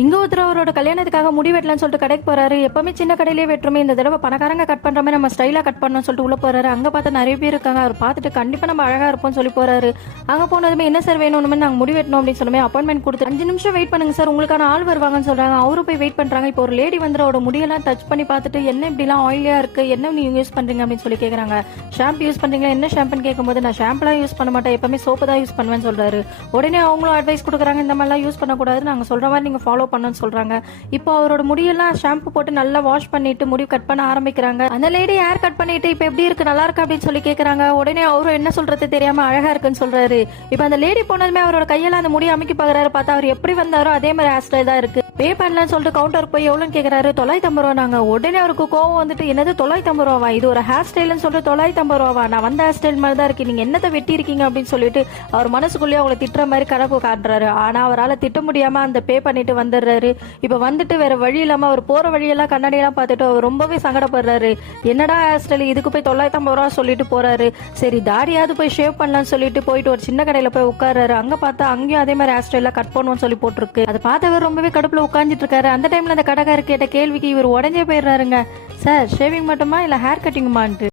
இங்க ஒருத்தர் அவரோட கல்யாணத்துக்காக முடி வெட்டலாம்னு சொல்லிட்டு கடைக்கு போறாரு. எப்பவுமே சின்ன கடையிலேயே வெட்டுறோமே, இந்த தடவை பணக்காரங்க கட் பண்ற மாதிரி நம்ம ஸ்டைலா கட் பண்ணணும்னு சொல்லிட்டு உள்ள போறாரு. அங்க பார்த்தா நிறைய பேர் இருக்காங்க. அவர் பார்த்துட்டு கண்டிப்பா நம்ம அழகா இருப்போம்னு சொல்லி போறாரு. அங்க போனதுமே என்ன சார் வேணும்னு நாங்க முடி வெட்டணும் அப்படின்னு சொல்லுமே அப்பாயின்மெண்ட் கொடுத்து 5 நிமிஷம் வெயிட் பண்ணுங்க சார், உங்களுக்கான ஆள் வருவாங்கன்னு சொல்றாங்க. அவரும் போய் வெயிட் பண்றாங்க. இப்போ ஒரு லேடி வந்து அவரோட முடியெல்லாம் டச் பண்ணி பார்த்துட்டு என்ன இப்படிலாம் ஆயிலியா இருக்கு, என்ன நீங்க யூஸ் பண்றீங்க அப்படின்னு சொல்லி கேக்குறாங்க. ஷாம்பு யூஸ் பண்றீங்களா, என்ன ஷாம்புன்னு கேட்கும்போது நான் ஷாம்புலாம் யூஸ் பண்ண மாட்டேன், எப்பவுமே சோப்பு தான் யூஸ் பண்ணுவேன்னு சொல்றாரு. உடனே அவங்களும் அட்வைஸ் கொடுக்குறாங்க, இந்த மாதிரிலாம் யூஸ் பண்ணக்கூடாது, நாங்க சொல்ற மாதிரி நீங்க ஃபாலோ பண்ணணும்னு சொல்றாங்க. இப்போ அவரோட முடியெல்லாம் ஷாம்பு போட்டு நல்லா வாஷ் பண்ணிட்டு முடி கட் பண்ண ஆரம்பிக்கிறாங்க. அந்த லேடி ஹேர் கட் பண்ணிட்டு இப்ப எப்படி இருக்கு, நல்லா இருக்கு அப்படின்னு சொல்லி கேக்குறாங்க. உடனே அவரும் என்ன சொல்றது தெரியாம அழகா இருக்குன்னு சொல்றாரு. இப்ப அந்த லேடி போனதுமே அவரோட கையெல்லாம் அந்த முடி அமைக்க பாக்குறாரு. பார்த்தா அவர் எப்படி வந்தாரோ அதே மாதிரி ஹேர் ஸ்டைல் தான் இருக்கு. பே பண்ணலன்னு சொல்லிட்டு கவுண்டருக்கு போய் எவ்வளவுன்னு கேக்குறாரு. 950 ரூபா. நாங்க உடனே அவருக்கு கோவம் வந்துட்டு, என்னது 950 ரூபாவா, இது ஒரு ஹேர் ஸ்டைல்னு சொல்லிட்டு 950 ரூபாவா, நான் வந்த ஹேர் ஸ்டைல் மாதிரி தான் இருக்கு, நீங்க என்னத்தை வெட்டி இருக்கீங்க அப்படின்னு சொல்லிட்டு அவர் மனசுக்குள்ளேயே அவங்களை திட்டுற மாதிரி கணக்கு காட்டுறாரு. ஆனா அவரால் திட்ட முடியாம அந்த பே பண்ணிட்டு வந்துடுறாரு. இப்ப வந்துட்டு வேற வழி இல்லாம அவர் போற வழியெல்லாம் கண்ணாடியெல்லாம் பார்த்துட்டு அவர் ரொம்பவே சங்கடப்படுறாரு. என்னடா ஹேர் ஸ்டைல், இதுக்கு போய் 950 ரூபா சொல்லிட்டு போறாரு. சரி தாடியாவது போய் ஷேவ் பண்ணலாம்னு சொல்லிட்டு போயிட்டு ஒரு சின்ன கடையில போய் உட்கார்றாரு. அங்க பார்த்தா அங்கேயும் அதே மாதிரி ஹேர் ஸ்டைல கட் பண்ணுவோம்னு சொல்லி போட்டிருக்கு. அதை பார்த்தவர் ரொம்பவே கடுப்புல உட்காந்துட்டு இருக்காரு. அந்த டைம்ல அந்த கடைக்காரர் கேட்ட கேள்விக்கு இவர் உடஞ்சே போயிடுறாருங்க. சார் ஷேவிங் மட்டுமா இல்ல ஹேர் கட்டிங்குமான்ட்டு.